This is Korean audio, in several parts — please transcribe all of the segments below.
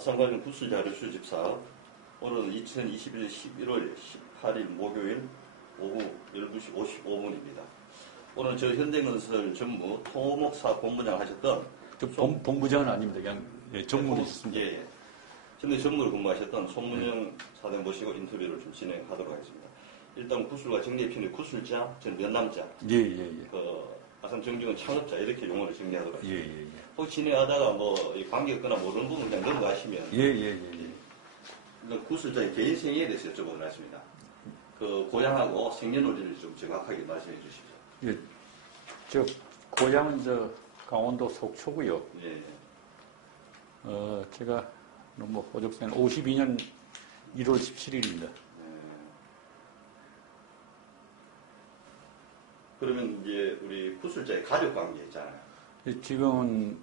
아산관련 구술자료 수집 사업. 오늘은 2021년 11월 18일 목요일 오후 12시 55분입니다. 오늘 저 현대건설 전무 토목사 본부장 하셨던 본부장은 아닙니다. 그냥 전무이셨습니다. 예. 현대 전무를 근무하셨던 손문영 사장 모시고 인터뷰를 좀 진행하도록 하겠습니다. 일단 구술과 정리편의 구술자, 전 면남자. 예. 아산 정직원 창업자 이렇게 용어를 정리하도록 하겠습니다. 예. 혹시 진행하다가 관계 없거나 모르는 부분 그냥 넘어가시면. 예. 구술자의 개인 생애에 대해서 여쭤보도록 하겠습니다. 고향하고 생년월일을 좀 정확하게 말씀해 주십시오. 예. 고향은 강원도 속초고요. 예. 제가 호적생 52년 1월 17일입니다. 그러면 이제 우리 구술자의 가족 관계 있잖아요. 지금은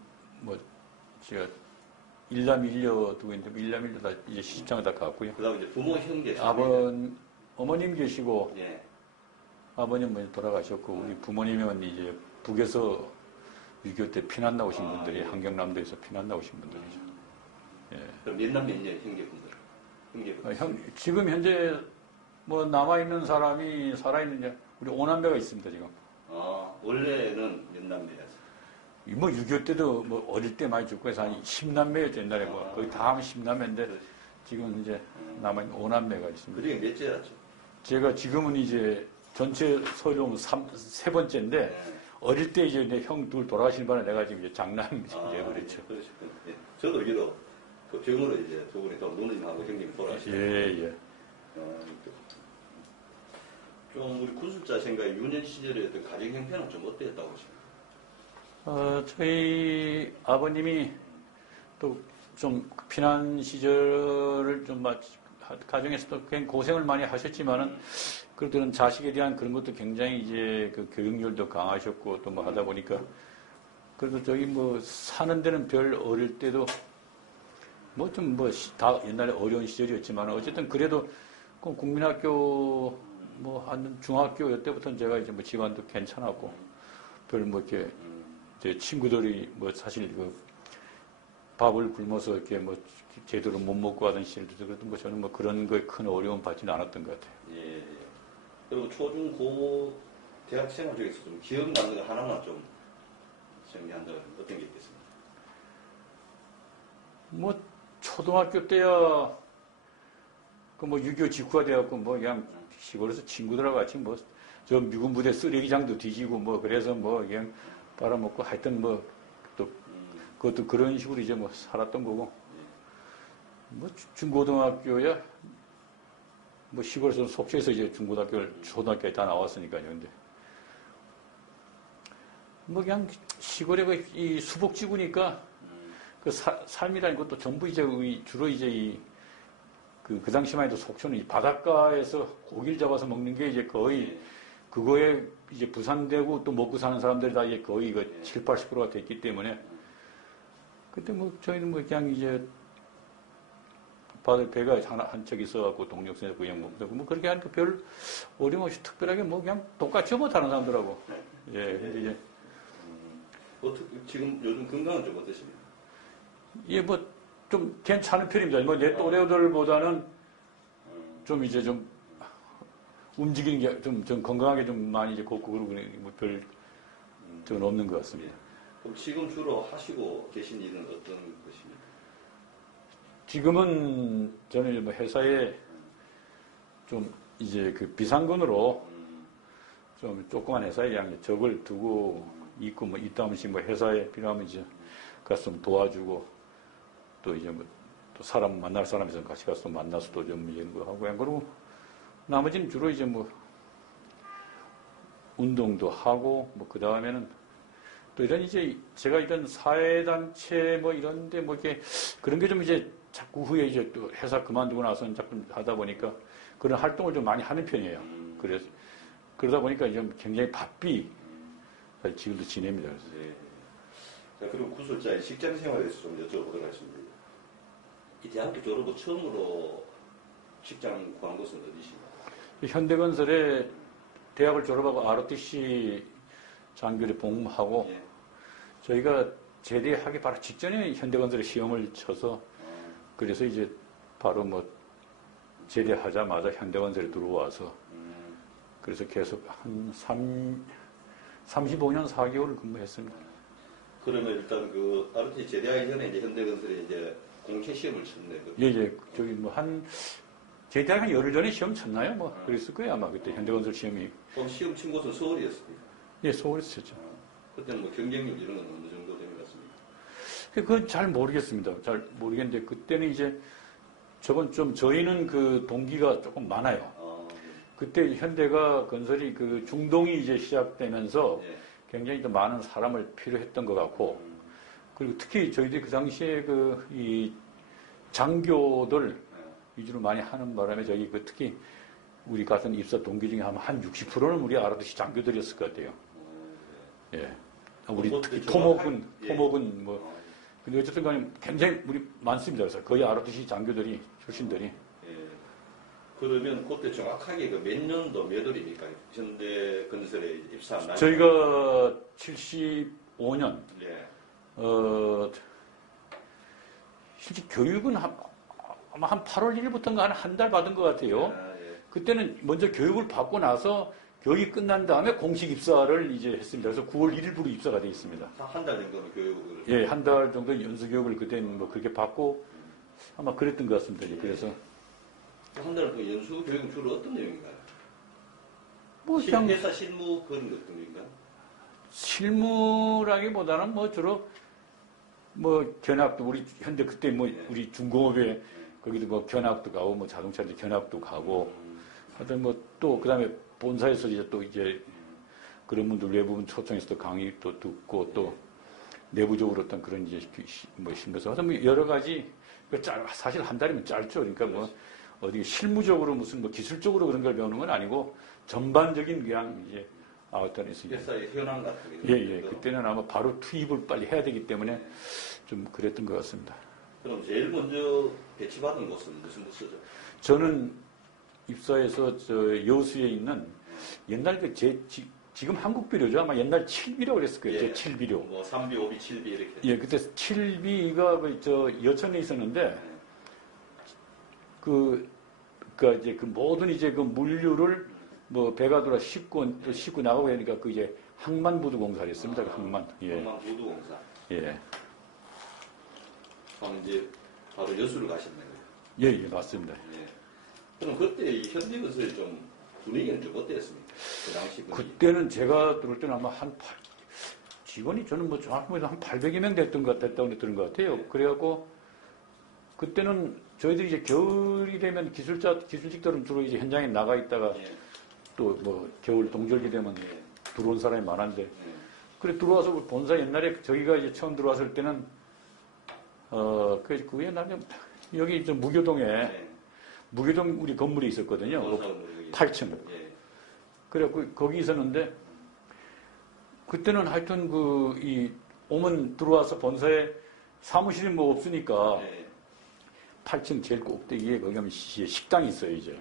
제가 일남 일녀 두고 있는데 일남 일녀 다 이제 시집장을 다 갔고요. 그다음에 이제 부모 형제. 어머님 계시고 예. 아버님은 돌아가셨고 우리 부모님은 이제 북에서 6.25 때 피난 나오신 분들이 한경남도에서 피난 나오신 분들이죠. 예. 그럼 몇 남 몇 녀 형제분들? 지금 현재 남아 있는 사람이 살아있는 우리 5남매가 있습니다 지금. 원래는 몇 남매였어요? 6.25 때도 어릴 때 많이 죽고 해서 한 10남매였죠 옛날에 거의 다 하면 10남매인데 지금 이제 남아있는 5남매가 있습니다. 그중에 몇째였죠? 제가 지금은 이제 전체 서류는 세 번째인데 네. 어릴 때 이제 내 형 둘 돌아가신 바람에 내가 지금 이제 장남이죠. 그렇죠. 그러시군요. 예. 저도 위로 그 병으로 이제 두 분이 또 누님하고 형님이 돌아가시고. 예. 좀 우리 구술자 생각에 유년 시절의 어떤 가정 형편은 좀 어땠다고 보십니까? 저희 아버님이 또 좀 피난 시절을 좀 가정에서도 굉장히 고생을 많이 하셨지만은 그들은 자식에 대한 그런 것도 굉장히 이제 그 교육열도 강하셨고 또 하다 보니까 그래도 저희 사는 데는 별 어릴 때도 다 옛날에 어려운 시절이었지만 어쨌든 그래도 국민학교 한 중학교 이때부터는 제가 이제 집안도 괜찮았고 별 이렇게 제 친구들이 사실 밥을 굶어서 이렇게 제대로 못 먹고 하던 시절도 그래도 저는 그런 거에 큰 어려움 받지는 않았던 것 같아요. 예. 그리고 초중 고 대학 생활 중에서 좀 기억 남는 거 하나만 좀 정리한다면 어떤 게 있겠습니까? 초등학교 때야 6.25 직후가 돼갖고 그냥 시골에서 친구들하고 같이 저 미군 부대 쓰레기장도 뒤지고 그래서 그냥 빨아먹고 하여튼 또 그것도 그런 식으로 이제 살았던 거고 중고등학교야 시골에서 속초에서 이제 초등학교에 다 나왔으니까요. 근데 그냥 시골에 이 수복지구니까 삶이라는 것도 전부 이제 주로 이제 그 당시만 해도 속초는 이 바닷가에서 고기를 잡아서 먹는 게 이제 거의 그거에 이제 부산되고 또 먹고 사는 사람들이 다 이제 거의 7, 80%가 됐기 때문에 그때 저희는 그냥 이제 바다 배가 한 척 있어갖고 동력선에서 그냥 먹고 그렇게 하니까 별 어려움 없이 특별하게 그냥 똑같이 다른 사람들하고. 예, 근데 이제. 지금 요즘 건강은 좀 어떠십니까? 예, 좀 괜찮은 편입니다. 내 또래들보다는 좀 이제 좀 움직이는 게 좀 건강하게 좀 많이 이제 걷고 그러고 별 적은 없는 것 같습니다. 그럼 지금 주로 하시고 계신 일은 어떤 것입니까? 지금은 저는 회사에 좀 이제 그 비상근으로 좀 조그만 회사에 그냥 적을 두고 있고 있다 한씩 회사에 필요하면 이제 가서 좀 도와주고 또 이제 또 사람 만날 사람이 있으면 같이 가서 만나서 또 좀 연구하고 그리고 나머지는 주로 이제 운동도 하고 그 다음에는 또 이런 이제 제가 이런 사회단체 이런데 이렇게 그런 게 좀 이제 자꾸 후에 이제 또 회사 그만두고 나서는 자꾸 하다 보니까 그런 활동을 좀 많이 하는 편이에요. 그러다 보니까 좀 굉장히 바삐 지금도 지냅니다. 그래서. 네. 자, 그리고 구술자의 직장 생활에서 좀 여쭤보도록 하겠습니다. 이 대학교 졸업 후 처음으로 직장 구한 곳은 어디십니까? 현대건설에 대학을 졸업하고 ROTC 장교에 복무하고 저희가 제대하기 바로 직전에 현대건설에 시험을 쳐서 그래서 이제 바로 뭐 제대하자마자 현대건설에 들어와서 그래서 계속 한 35년 4개월을 근무했습니다. 그러면 일단 그 ROTC 제대하기 전에 이제 현대건설에 이제 공채 시험을 쳤네. 예, 저기 뭐 제대하기 한 열흘 전에 시험 쳤나요? 뭐 그랬을 거예요 아마 그때 현대건설 시험이. 그럼 시험 친 곳은 서울이었습니다. 예, 서울에서 쳤죠. 그때는 뭐 경쟁률 이런 건 어느 정도 되는 것 같습니까? 그건 잘 모르겠습니다. 잘 모르겠는데 그때는 이제 저희는 그 동기가 조금 많아요. 그때 현대가 건설이 그 중동이 이제 시작되면서 예. 굉장히 더 많은 사람을 필요했던 것 같고, 그리고 특히 저희들이 그 당시에 이 장교들 위주로 많이 하는 바람에 저희 특히 우리 같은 입사 동기 중에 한 60%는 우리 ROTC 장교들이었을 것 같아요. 예. 우리 특히 토목은 뭐, 근데 어쨌든 간에 굉장히 우리 많습니다. 그래서 거의 ROTC 장교들이, 출신들이. 예. 그러면 그때 정확하게 그 몇 년도 몇 월입니까? 현대건설에 입사한 날? 저희가 75년, 예. 실제 교육은 아마 한 8월 1일부터인가 한 달 받은 것 같아요. 예. 그때는 먼저 교육을 받고 나서 교육이 끝난 다음에 공식 입사를 이제 했습니다. 그래서 9월 1일부로 입사가 되어 있습니다. 한 달 정도는 교육을? 예, 한 달 정도 연수 교육을 그때는 뭐 그렇게 받고 아마 그랬던 것 같습니다. 예. 그래서. 한 달 그 연수 교육은 주로 어떤 내용인가요? 뭐 그냥 회사 실무 그런 것 등인가요? 실무라기보다는 뭐 주로 뭐 견학도 우리 현대 그때 뭐 우리 중공업에 거기도 뭐 견학도 가고 뭐 자동차도 견학도 가고 하여튼 뭐 또 그다음에 본사에서 이제 그런 분들 외부분 초청해서 또 강의 또 듣고 또 내부적으로 어떤 그런 이제 뭐 심해서 하여튼 뭐 여러 가지 사실 한 달이면 짧죠. 그러니까 뭐 어디 실무적으로 무슨 뭐 기술적으로 그런 걸 배우는 건 아니고 전반적인 그냥 이제 아웃단에서 회사의 현황 같은 게. 예. 그때는 아마 바로 투입을 빨리 해야 되기 때문에 좀 그랬던 것 같습니다. 그럼 제일 먼저 배치받은 곳은 무슨 부서죠? 저는 입사해서 여수에 있는 옛날 지금 한국비료죠. 아마 옛날 7비라고 그랬을 거예요. 예. 제 7비료. 뭐 3비, 5비, 7비 이렇게. 예, 그때 7비가 여천에 있었는데 그러니까 이제 그 모든 이제 그 물류를 뭐 배가 돌아 싣고 나가고 하니까 그 이제 항만부두공사를 했습니다. 항만. 예. 항만부두공사. 예. 그럼 이제 바로 여수를 가셨네요. 예, 맞습니다. 예. 그럼 그때 이 현대건설이 좀 분위기는 좀 어땠습니까? 그 당시 분위기. 그때는 제가 들을 때는 아마 직원이 저는 뭐 정확히 말해서 한 800여 명 됐다고 들은 것 같아요. 그래갖고 그때는 저희들이 이제 겨울이 되면 기술직들은 주로 이제 현장에 나가 있다가 또 뭐 겨울 동절기 되면 들어온 사람이 많은데 그래 들어와서 본사 옛날에 저희가 이제 처음 들어왔을 때는 그 옛날에 여기 저 무교동 우리 건물이 있었거든요. 8층. 그래갖고 거기 있었는데 그때는 하여튼 오면 들어와서 본사에 사무실이 뭐 없으니까 8층 제일 꼭대기에 거기 가면 식당이 있어요, 이제.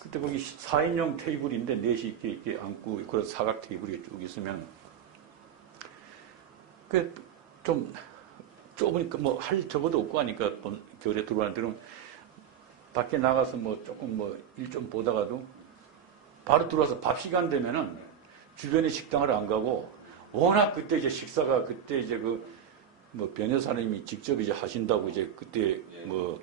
그때 거기 4인용 테이블인데 넷이 이렇게 앉고 그런 사각 테이블이 쭉 있으면 좀 좁으니까 뭐 할 적어도 없고 하니까 겨울에 들어가는 데는 밖에 나가서 뭐 조금 뭐 일 좀 보다가도 바로 들어와서 밥 시간 되면은 주변에 식당을 안 가고 워낙 그때 이제 식사가 그때 이제 뭐 변호사님이 직접 이제 하신다고 이제 그때 뭐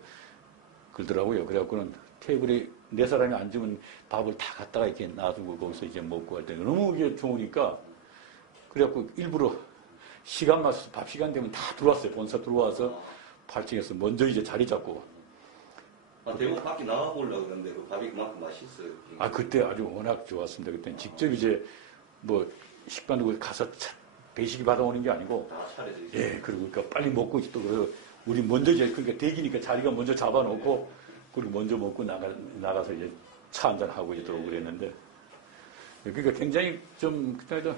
그러더라고요. 그래갖고는 테이블에 4사람이 앉으면 밥을 다 갖다가 이렇게 놔두고 거기서 이제 먹고 할 때 너무 이게 좋으니까 그래갖고 일부러 시간 맞춰서 밥 시간 되면 다 들어왔어요. 본사 들어와서 8층에서 먼저 이제 자리 잡고. 대구 밖에 나가보려고 그러는데 그 밥이 그만큼 맛있어요. 그때 아주 워낙 좋았습니다. 그때는 직접 이제 뭐 식반으로 가서 배식이 받아오는 게 아니고. 예, 그리고 그러니까 빨리 먹고 또 그래서 우리 먼저 이제 그러니까 대기니까 자리가 먼저 잡아놓고 그리고 먼저 먹고 나가서 이제 차 한잔 하고 이제 들어오고 그랬는데. 그러니까 굉장히 좀 그때도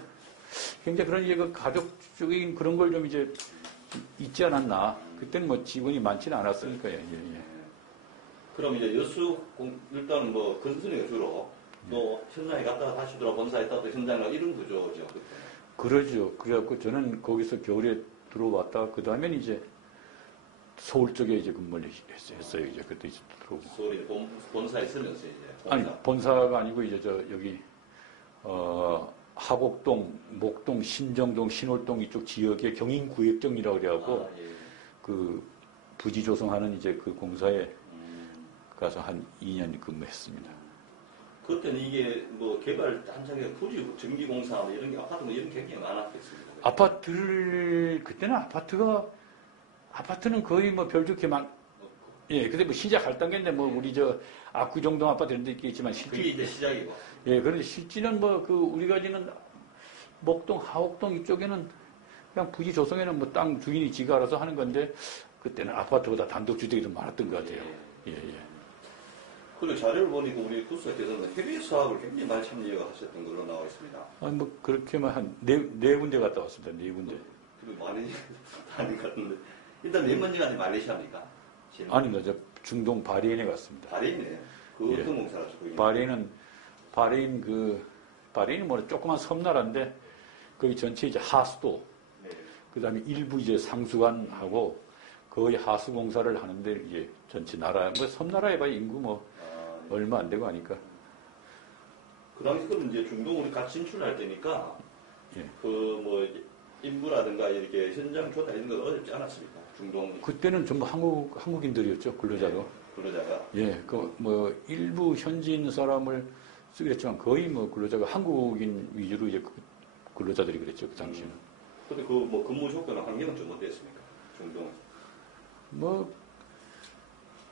굉장히 그런 이제 그 가족적인 그런 걸 좀 이제 있지 않았나. 그때는 뭐 직원이 많지는 않았으니까요. 예. 그럼 이제 일단 뭐 건설이가 주로 또 현장에 갔다가 다시 돌아 본사에 갔다가 현장에 이런 구조죠. 그때. 그러죠. 그래갖고 저는 거기서 겨울에 들어왔다가 그 다음엔 이제 서울 쪽에 이제 근무를 했어요. 이제 그때 있었더라고. 서울에 본사에 쓰면서 이제. 아니, 본사가 아니고 이제 여기, 하곡동, 목동, 신정동, 신월동 이쪽 지역의 경인구획정이라고 그래갖고, 아, 예. 그 부지 조성하는 이제 그 공사에 가서 한 2년 근무했습니다. 그때는 이게 뭐 개발 한창에 부지 전기공사 뭐 이런 게 아파트 뭐 이런 게 굉장히 많았겠습니다. 그때는 아파트는 거의 뭐 별 좋게 예, 근데 뭐 시작할 단계인데 뭐 우리 압구정동 아파트 이런 데 있겠지만 그게 이제 시작이고. 예, 그런데 실질은 뭐 우리가 지는 목동, 하옥동 이쪽에는 그냥 부지 조성에는 뭐 땅 주인이 지가 알아서 하는 건데 그때는 아파트보다 단독주택이 더 많았던 것 같아요. 예, 예. 그리고 자료를 보니까 우리 구수께서는 해외 수학을 굉장히 많이 참여하셨던 걸로 나와 있습니다. 아니 뭐 그렇게만 한 네 군데 갔다 왔습니다. 네 군데. 그리고 많이 아닌 것 같은데 일단 몇 번째가 말레이시아입니까? 아닙니다. 저 중동 바레인에 갔습니다. 바레인이네. 그 예. 어떤 공사를 하시고 있나요? 바레인은 뭐 조그만 섬나라인데 거기 전체 이제 하수도, 네. 그다음에 일부 이제 상수관하고 거의 하수 공사를 하는데 이제 전체 나라 뭐 섬나라에 봐야 인구 뭐 얼마 안 되고 하니까. 그 당시 그럼 이제 중동 우리 같이 진출할 때니까 예. 그 뭐 인부라든가 이렇게 현장 조달 이런 건 어렵지 않았습니까? 중동 그때는 전부 한국인들이었죠, 근로자도. 네, 근로자가. 예, 그 뭐 일부 현지인 사람을 쓰긴 했지만 거의 뭐 근로자가 한국인 위주로 이제 근로자들이 그랬죠, 그 당시에는. 근데 그 뭐 근무 조건은 환경은 좀 어땠습니까? 중동. 뭐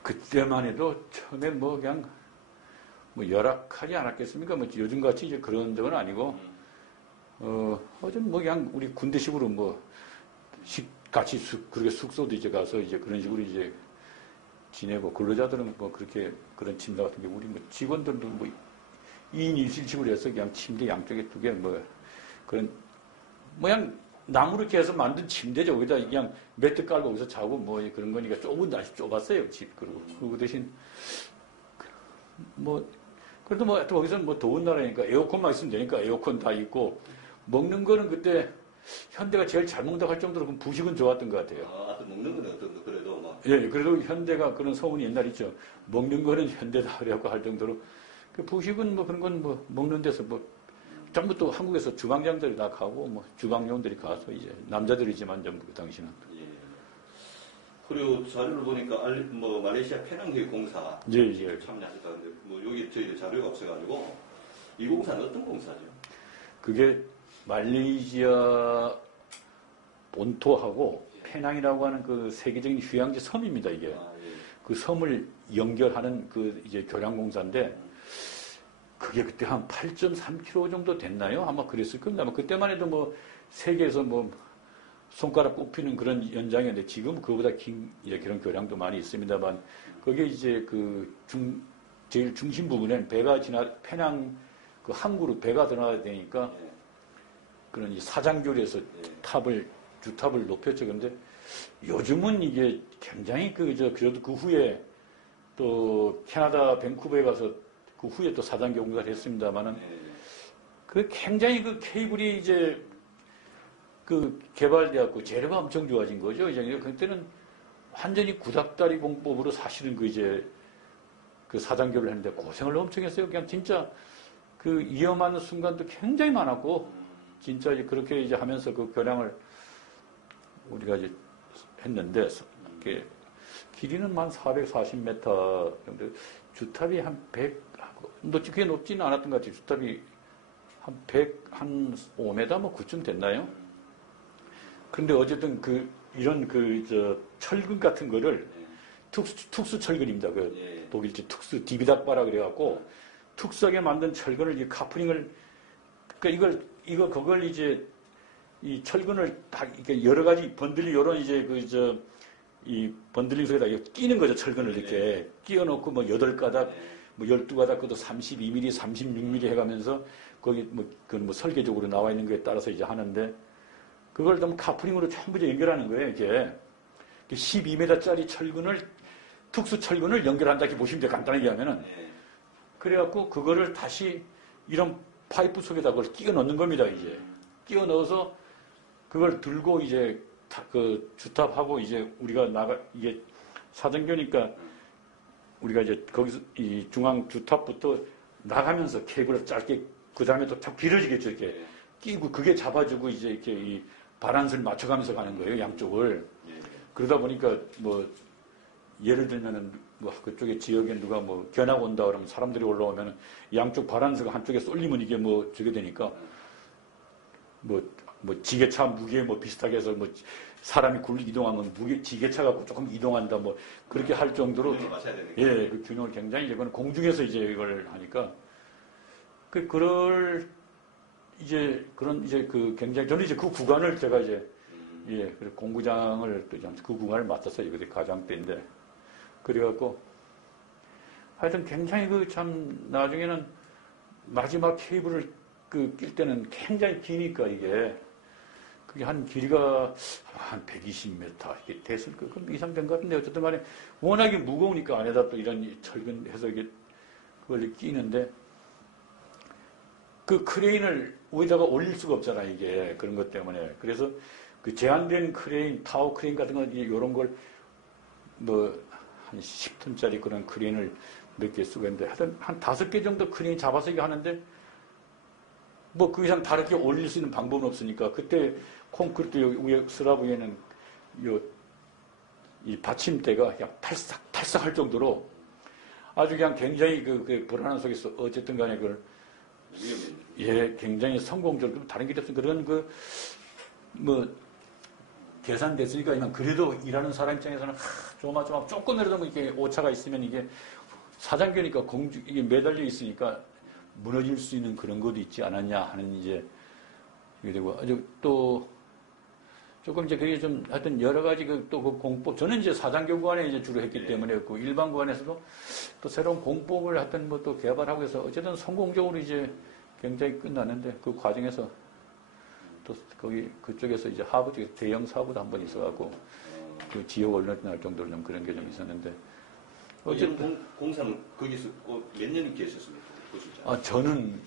그때만 해도 처음에 뭐 그냥 뭐 열악하지 않았겠습니까? 뭐 요즘같이 이제 그런 적은 아니고 어좀 뭐 그냥 우리 군대식으로 뭐 같이 그렇게 숙소도 이제 가서 이제 그런 식으로 이제 지내고 근로자들은 뭐 그렇게 그런 침대 같은 게 우리 뭐 직원들도 뭐 2인 1실식으로 해서 그냥 침대 양쪽에 2개 뭐 그런 그냥 나무로 이렇게 해서 만든 침대죠. 거기다 그냥 매트 깔고 거기서 자고 뭐 그런 거니까 좁은 날씨 좁았어요. 집. 그리고 그 대신 뭐 그래도 뭐 거기서 뭐 더운 나라니까 에어컨만 있으면 되니까 에어컨 다 있고 먹는 거는 그때 현대가 제일 잘 먹는다고 할 정도로 부식은 좋았던 것 같아요. 아, 먹는 건 어떤 그래도 막. 예, 그래도 현대가 그런 소문이 옛날 있죠. 먹는 거는 현대다 그래갖고 할 정도로 그 부식은 뭐 그런 건 뭐 먹는 데서 뭐 전부 또 한국에서 주방장들이 다 가고 뭐 주방요원들이 가서 이제 남자들이지만 전부 그 당시는. 예. 그리고 자료를 보니까 뭐 말레이시아 페낭 공사 예. 참여하셨다는데 뭐 여기 저희 자료가 없어가지고 이 공사는 어떤 공사죠? 그게 말레이시아 본토하고 페낭이라고 하는 그 세계적인 휴양지 섬입니다, 이게. 아, 예. 그 섬을 연결하는 그 이제 교량공사인데, 그게 그때 한 8.3km 정도 됐나요? 아마 그랬을 겁니다. 아마 그때만 해도 뭐 세계에서 뭐 손가락 꼽히는 그런 연장이었는데, 지금 그거보다 긴 이제 그런 교량도 많이 있습니다만, 그게 이제 제일 중심 부분엔 페낭 그 항구로 배가 들어가야 되니까, 예. 그런 이 사장교리에서 주탑을 높였죠. 그런데 요즘은 이게 굉장히 그래도 그 후에 또 캐나다 밴쿠버에 가서 그 후에 또 사장교 공사를 했습니다만은 그 굉장히 그 케이블이 이제 그 개발되었고 재료가 엄청 좋아진 거죠. 이제 그때는 완전히 구닥다리 공법으로 사실은 그 사장교를 했는데 고생을 엄청 했어요. 그냥 진짜 그 위험한 순간도 굉장히 많았고 진짜 이제 그렇게 이제 하면서 그 교량을 우리가 이제 했는데, 길이는 한 440m 정도, 주탑이 한 100, 그게 높지는 않았던 것 같아요. 주탑이 한 5m 뭐 그쯤 됐나요? 그런데 어쨌든 이런 철근 같은 거를 특수 철근입니다. 독일제 특수 디비닥바라 그래갖고, 특수하게 만든 철근을 카프링을, 그러니까 그걸 이제 이 철근을 다 이렇게 여러 가지 번들리 요런 이제 이 번들링 속에다 끼는 거죠. 철근을 이렇게 끼워놓고 뭐 8가닥, 뭐 12가닥, 그것도 32mm, 36mm 해가면서 거기 그건 뭐 설계적으로 나와 있는 거에 따라서 이제 하는데 그걸 너무 카프링으로 전부 연결하는 거예요. 이게 12m짜리 특수 철근을 연결한다 이렇게 보시면 돼요. 간단하게 하면은. 그래갖고 그거를 다시 이런 파이프 속에다 그걸 끼워 넣는 겁니다. 이제 끼워 넣어서 그걸 들고 이제 그 주탑하고 이제 우리가 이게 사정교니까 우리가 이제 거기서 이 중앙 주탑부터 나가면서 케이블을 짧게 그 다음에 또 자꾸 길어지겠죠. 이렇게 끼고 그게 잡아주고 이제 이렇게 이 바란스를 맞춰가면서 가는 거예요. 양쪽을. 그러다 보니까 뭐 예를 들면은 뭐 그쪽에 지역에 누가 뭐 견학 온다 그러면 사람들이 올라오면은 양쪽 바란스가 한쪽에 쏠리면 이게 뭐 저게 되니까 뭐 지게차 무게 뭐 비슷하게 해서 뭐 사람이 이동하면 지게차 갖고 조금 이동한다 뭐 그렇게 할 정도로 그 균형을 굉장히 이건 공중에서 이제 이걸 하니까 그런 이제 그 굉장히 저는 이제 그 구간을 제가 이제 그래서 공구장을 또 그 구간을 맡았어요. 이게 가장 때인데 그래갖고 하여튼 굉장히 그 참 나중에는 마지막 케이블을 낄 때는 굉장히 기니까 이게 그게 한 길이가 한 120m 이게 됐을 거 그럼 이상 된 것 같은데 어쨌든 간에 워낙에 무거우니까 안에다 또 이런 철근해서 이게 그걸 끼는데 그 크레인을 위에다가 올릴 수가 없잖아 이게 그런 것 때문에 그래서 그 제한된 크레인 타워 크레인 같은 거 이런 걸 뭐 한 10톤짜리 그런 크레인을 몇 개 쓰고 있는데 하여튼 한 5개 정도 크레인 잡아서 이거 하는데 뭐 그 이상 다르게 올릴 수 있는 방법은 없으니까 그때 콘크리트 위에 슬라브 위에는 이 받침대가 그냥 탈싹할 정도로 아주 그냥 굉장히 그 불안한 속에서 어쨌든 간에 그걸 굉장히 성공적으로 다른 게 없으니까 그런 뭐 계산됐으니까 그래도 일하는 사람 입장에서는 조금이라도 뭐 이렇게 오차가 있으면 이게 사장교니까 이게 매달려 있으니까 무너질 수 있는 그런 것도 있지 않았냐 하는 이제 이게 되고 아주 또 조금 이제 그게 좀 하여튼 여러 가지 또 그 공법 저는 이제 사장교 구간에 이제 주로 했기 때문에 그 일반 구간에서도 또 새로운 공법을 하여튼 뭐 또 개발하고 해서 어쨌든 성공적으로 이제 굉장히 끝났는데 그 과정에서 또 거기 그쪽에서 이제 하부 쪽에 대형 사고도 한 번 있어갖고 그 지역 언론 날 정도로 좀 그런 게 좀 있었는데 어쨌든 공사는 거기서 몇 년 계셨습니까? 저는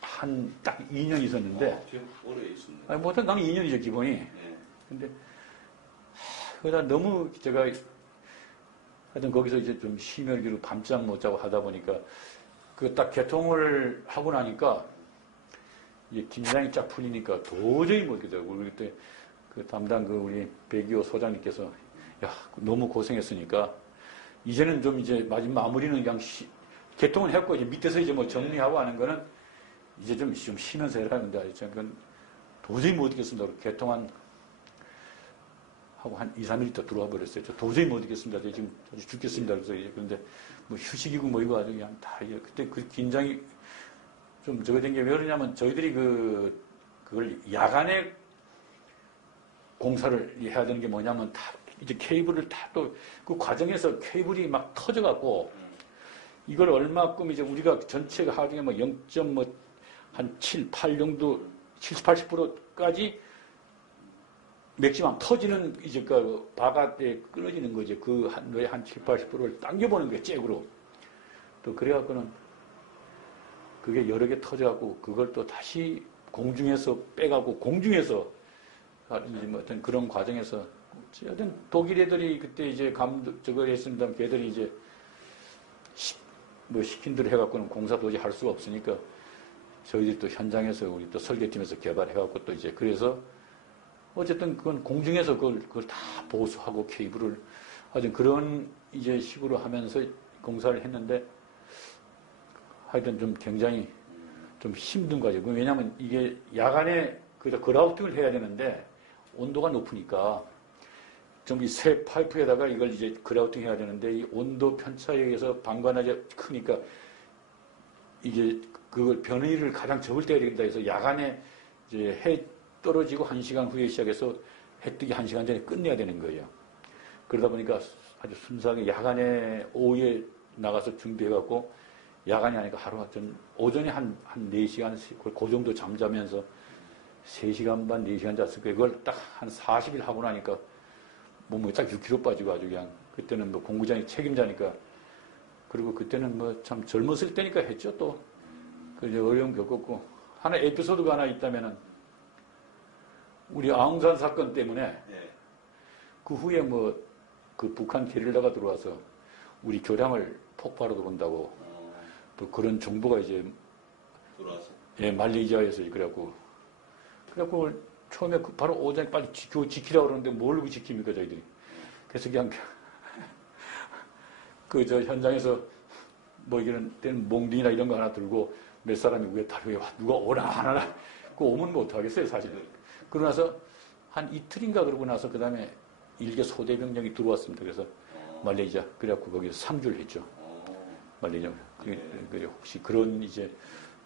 한 딱 2년 있었는데 오래 있었네. 보통 난 2년이죠 기본이. 근데 그러다 너무 제가 하여튼 거기서 이제 좀 심혈기로 밤잠 못 자고 하다 보니까 그 딱 개통을 하고 나니까 이제 긴장이 쫙 풀리니까 도저히 못 이기더라고요. 우리 그때 그 담당 우리 백이호 소장님께서 너무 고생했으니까 이제는 좀 이제 마지막 마무리는 그냥 개통은 했고 이제 밑에서 이제 뭐 정리하고 하는 거는 이제 좀 쉬면서 해라 하는데 그건 도저히 못 이겼습니다. 개통한 하고 한 2, 3일 있다 들어와 버렸어요. 저 도저히 못 이겼습니다. 지금 죽겠습니다. 그래서 그런데 뭐 휴식이고 뭐 이거 아주 그냥 다 그때 그 긴장이 좀 저거 된 게 왜 그러냐면 저희들이 그걸 야간에 공사를 해야 되는 게 뭐냐면 다 이제 케이블을 다 또 그 과정에서 케이블이 막 터져갖고 이걸 얼마큼 이제 우리가 전체가 하중에 뭐 0.한 7, 8 정도 70, 80%까지 맥시멈 터지는 이제 그 바가에 끊어지는 거죠. 그 한 7, 80%를 당겨보는 거예요. 잭으로. 또 그래갖고는 그게 여러 개 터져갖고 그걸 또 다시 공중에서 빼가고 공중에서 이제 뭐 어떤 그런 과정에서 어떤 독일 애들이 그때 이제 저걸 했습니다. 걔들이 이제 뭐 시킨 대로 해갖고는 공사 도저히 할 수가 없으니까 저희들이 또 현장에서 우리 또 설계팀에서 개발해갖고 또 이제 그래서 어쨌든 그건 공중에서 그걸 다 보수하고 케이블을 하여튼 그런 이제 식으로 하면서 공사를 했는데 하여튼 좀 굉장히 좀 힘든 거죠. 왜냐하면 이게 야간에 그라우팅을 해야 되는데 온도가 높으니까 좀 이 새 파이프에다가 이걸 이제 그라우팅 해야 되는데 이 온도 편차에 의해서 방관하지 크니까 이게 그걸 변이를 가장 적을 때가 된다 해서 야간에 이제 해 떨어지고 1시간 후에 시작해서 해 뜨기 1시간 전에 끝내야 되는 거예요. 그러다 보니까 아주 순수하게 야간에 오후에 나가서 준비해갖고 야간이 아니까 하루 오전에 한 4시간 그 정도 잠자면서 3시간 반, 4시간 잤을 거예요. 그걸 딱 한 40일 하고 나니까 몸무게 딱 6kg 빠지고 아주 그냥 그때는 뭐 공구장이 책임자니까 그리고 그때는 뭐 참 젊었을 때니까 했죠 또. 그래서 어려움 겪었고 하나 에피소드가 하나 있다면은 우리 아웅산 사건 때문에 그 후에 뭐 그 북한 게릴라가 들어와서 우리 교량을 폭파로 들어온다고 또 그런 정보가 이제 들어와서. 예, 말레이시아에서 그래갖고 처음에 바로 오전에 빨리 지키라고 그러는데 뭘 지킵니까 저희들이. 그래서 그냥 그 저 현장에서 뭐 이런 때는 몽둥이나 이런 거 하나 들고 몇 사람이 위에 다리에 누가 오나 하나 그 오면 뭐 어떡하겠어요 사실은. 그러고 나서 한 이틀인가 그러고 나서 그 다음에 일개 소대병력이 들어왔습니다. 그래서 말레이시아 그래갖고 거기서 3주를 했죠. 말레이시아. 그래 혹시 그런 이제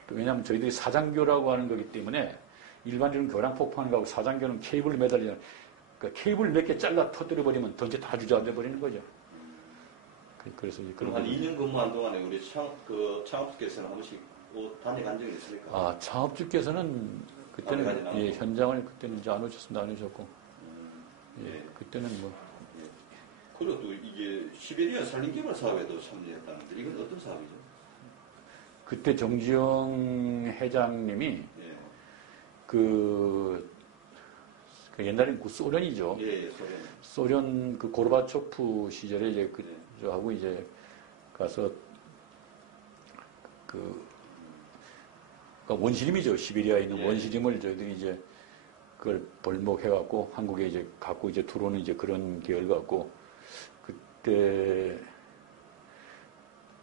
왜냐하면 저희들이 사장교라고 하는 거기 때문에 일반적인 교량 폭파하는 거하고 사장교는 케이블 매달리는 그러니까 케이블 몇 개 잘라 터뜨려 버리면 전체 다 주저앉아 버리는 거죠. 그래서 이제 그럼 한 2년 근무한 동안에 우리 창업주께서는 한 번씩 다녀간 적이 있습니까? 아, 창업주께서는 그때는 예, 현장을 그때는 이제 안 오셨습니다. 안 오셨고 예, 그때는 뭐 예. 그리고 또 이게 시베리아 산림개발 사업에도 참여했다는데 이건 어떤 사업이죠? 그때 정지영 회장님이 예. 그 옛날엔 그 소련이죠. 예, 소련 그 고르바초프 시절에 이제 하고 이제 가서 그러니까 원시림이죠. 시베리아에 있는 원시림을 저희들이 이제 그걸 벌목해갖고 한국에 이제 갖고 이제 들어오는 이제 그런 계열 갖고 그때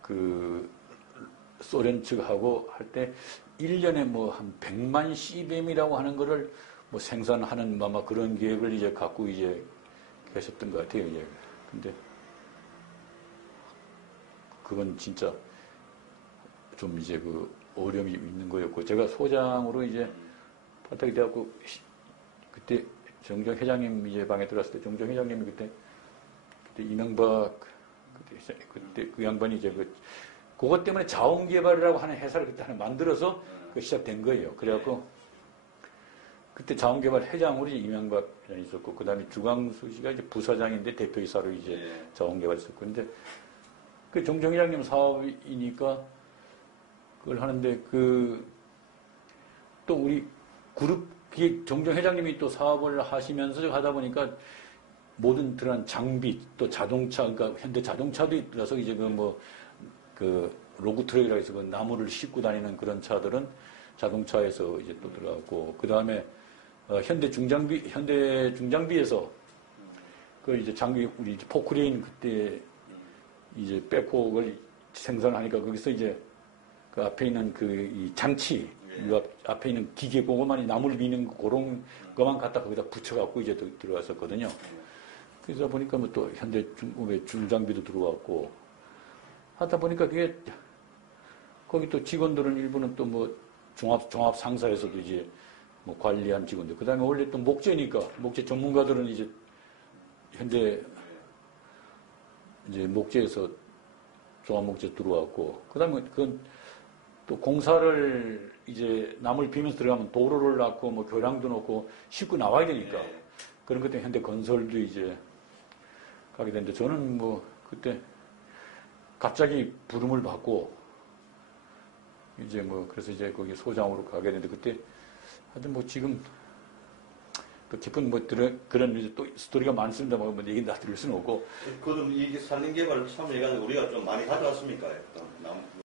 그 소련 측하고 할 때 1년에 뭐 한 100만 CBM이라고 하는 거를 뭐 생산하는 아마 그런 계획을 이제 갖고 이제 계셨던 것 같아요. 이제. 근데 그건 진짜 좀 이제 그 어려움이 있는 거였고 제가 소장으로 이제 발탁이 돼갖고 그때 정정 회장님 이제 방에 들어갔을 때 정정 회장님이 그때 이명박 그때 그 양반이 이제 그것 때문에 자원개발이라고 하는 회사를 그때 하나 만들어서 그 시작된 거예요. 그래갖고 그때 자원개발 회장으로 이명박 회장이 있었고 그 다음에 주광수 씨가 이제 부사장인데 대표이사로 이제 자원개발 있었고 근데 그 정정 회장님 사업이니까 그걸 하는데 또 우리 그룹 정정 회장님이 또 사업을 하시면서 하다 보니까 모든 그런 장비 또 자동차 그러니까 현대 자동차도 있어서 이제 그 로그 트럭이라고 해서 그 나무를 싣고 다니는 그런 차들은 자동차에서 이제 또 들어가고 그 다음에 현대 중장비에서 그 이제 장비 우리 이제 포크레인 그때 이제 백폭을 생산하니까 거기서 이제 그 앞에 있는 이 장치 그 앞에 있는 기계 그것만 나무를 미는 그런 것만 갖다 거기다 붙여갖고 이제 들어갔었거든요. 그러다 보니까 뭐 또 현대 중장비도 들어왔고 하다 보니까 그게 거기 또 직원들은 일부는 또 뭐 종합 상사에서도 이제 뭐 관리한 직원들. 그 다음에 원래 또 목재니까 목재 전문가들은 이제 현대 이제 목재에서 종합 목재 들어왔고 그 다음에 그건 또 공사를 이제 나무를 비면서 들어가면 도로를 놨고 뭐 교량도 놓고 싣고 나와야 되니까 그런 것 때문에 현대 건설도 이제 가게 됐는데 저는 뭐 그때 갑자기 부름을 받고 이제 뭐 그래서 이제 거기 소장으로 가게 됐는데 그때 하여튼 뭐 지금 또 깊은 뭐 그런 이제 또 스토리가 많습니다. 뭐 얘기 다 드릴 수는 없고. 그럼 이게 산림개발 참여해가지고 우리가 좀 많이 가져왔습니까?